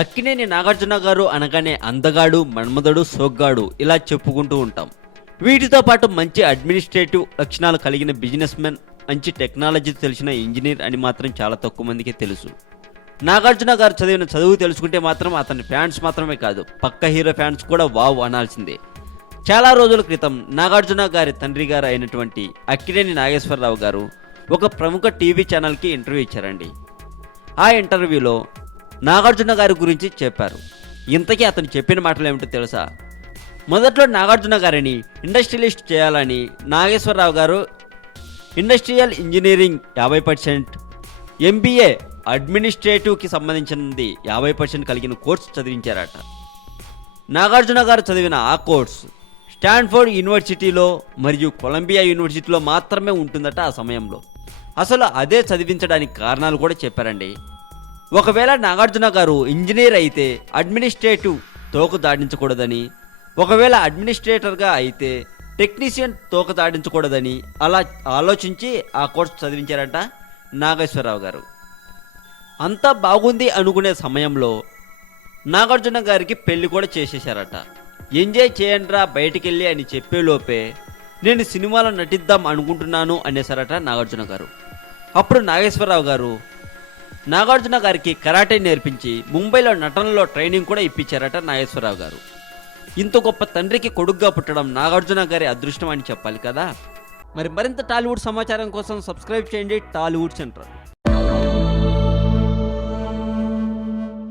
అక్కినేని నాగార్జున గారు అనగానే అందగాడు, మన్మధుడు, సోగ్గాడు ఇలా చెప్పుకుంటూ ఉంటాం. వీటితో పాటు మంచి అడ్మినిస్ట్రేటివ్ లక్షణాలు కలిగిన బిజినెస్ మెన్, మంచి టెక్నాలజీ తెలిసిన ఇంజనీర్ అని మాత్రం చాలా తక్కువ మందికి తెలుసు. నాగార్జున గారు చదివిన చదువు తెలుసుకుంటే మాత్రం అతని ఫ్యాన్స్ మాత్రమే కాదు, పక్క హీరో ఫ్యాన్స్ కూడా వావ్ అనాల్సిందే. చాలా రోజుల క్రితం నాగార్జున గారి తండ్రి గారు అయినటువంటి అక్కినేని నాగేశ్వరరావు గారు ఒక ప్రముఖ టీవీ ఛానల్కి ఇంటర్వ్యూ ఇచ్చారండి. ఆ ఇంటర్వ్యూలో నాగార్జున గారి గురించి చెప్పారు. ఇంతకీ అతను చెప్పిన మాటలు ఏమిటో తెలుసా? మొదట్లో నాగార్జున గారిని ఇండస్ట్రియలిస్ట్ చేయాలని నాగేశ్వరరావు గారు ఇండస్ట్రియల్ ఇంజనీరింగ్ 50%, ఎంబీఏ అడ్మినిస్ట్రేటివ్కి సంబంధించినది 50% కలిగిన కోర్సు చదివించారట. నాగార్జున గారు చదివిన ఆ కోర్సు స్టాన్ఫోర్డ్ యూనివర్సిటీలో మరియు కొలంబియా యూనివర్సిటీలో మాత్రమే ఉంటుందట ఆ సమయంలో. అసలు అదే చదివించడానికి కారణాలు కూడా చెప్పారండి. ఒకవేళ నాగార్జున గారు ఇంజనీర్ అయితే అడ్మినిస్ట్రేటివ్ తోక దాడించకూడదని, ఒకవేళ అడ్మినిస్ట్రేటర్గా అయితే టెక్నీషియన్ తోక దాడించకూడదని అలా ఆలోచించి ఆ కోర్సు చదివించారంట నాగేశ్వరరావు గారు. అంతా బాగుంది అనుకునే సమయంలో నాగార్జున గారికి పెళ్లి కూడా చేసేశారట. ఎంజాయ్ చేయండిరా బయటికెళ్ళి అని చెప్పేలోపే నేను సినిమాలో నటిద్దాం అనుకుంటున్నాను అనేసారట నాగార్జున గారు. అప్పుడు నాగేశ్వరరావు గారు నాగార్జున గారికి కరాటే నేర్పించి ముంబైలో నటనలో ట్రైనింగ్ కూడా ఇప్పించారట నాగేశ్వరరావు గారు. ఇంత గొప్ప తండ్రికి కొడుగ్గా పుట్టడం నాగార్జున గారి అదృష్టం అని చెప్పాలి కదా. మరింత టాలీవుడ్ సమాచారం కోసం సబ్స్క్రైబ్ చేయండి టాలీవుడ్ సెంటర్.